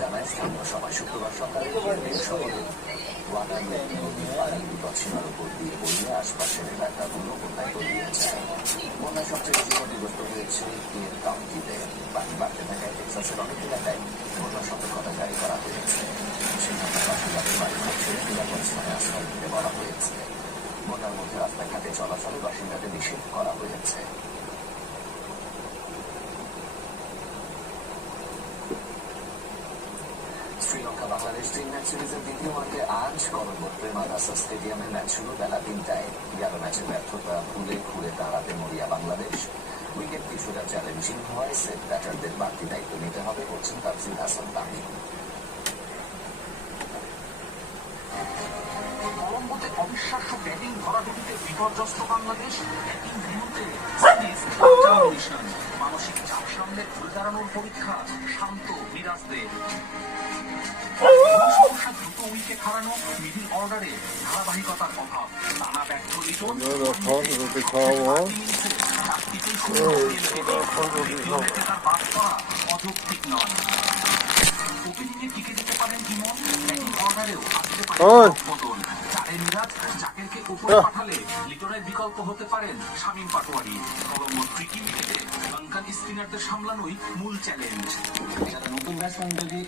জানায় স্থানীয় সময় শুক্রবার সকালে কেন্দ্রীয় শহরে ওয়াটারমেট নদীর পানি বিপদসীমার উপর দিয়ে বইয়ে আশপাশের এলাকাগুলো বন্যায় তলিয়ে যায়। বন্যায় সবচেয়ে বেশি ক্ষতিগ্রস্ত হয়েছে কেন কাউন্টিতে। পানি বাড়তে থাকায় টেক্সাসের অনেক এলাকায় বন্যা সতর্কতা জারি করা হয়েছে। সেখানে বাসিন্দাদের বাড়িঘর ছেড়ে নিরাপদ স্থানে আশ্রয় নিতে বলা হয়েছে। বন্যার মধ্যে রাস্তাঘাটে চলাচলে বাসিন্দাদের নিষেধ করা হয়েছে। শ্রীলঙ্কা বাংলাদেশ 3 ম্যাচ সিরিজের দ্বিতীয় ওয়ানডে আজ কলম্বোর প্রেমাদাসা স্টেডিয়ামে ম্যাচ শুরু বেলা 3টায়। 11 ম্যাচের ব্যর্থতা ভুলে ঘুরে দাঁড়াতে মরিয়া বাংলাদেশ। উইকেট কিছুটা চ্যালেঞ্জিং হওয়ায় সেট ব্যাটারদের বাড়তি দায়িত্ব নিতে হবে বলছেন তাফসির হাসান তামিম। কলম্বোতে অবিশ্বাস্য ব্যাটিং ধরাধরিতে বিপর্যস্ত বাংলাদেশ। ব্যাটিং ভিউতে মানসিক চাপ সামলে ঘুরে দাঁড়ানোর পরীক্ষা শান্ত মিরাজদের। সমস্যা দ্রুত উইকেট হারানো, মিডল অর্ডারে ধারাবাহিকতার অভাব, টানা ব্যর্থ লিটন তার বাদ করা অযৌক্তিক নয়। ওপেনিংয়ে টিকে দিতে পারেন ইমন, ব্যাটিং অর্ডারেও আসতে পারে বদল। চারে মিরাজ, জাকেরকে উপরে পাঠালে লিটনের বিকল্প হতে পারেন শামীম পাটোয়ারি। কলম্বোর ট্রিকি উইকেটে লঙ্কান স্পিনারদের সামলানোই মূল চ্যালেঞ্জ। নতুন ব্যাটসম্যান যদি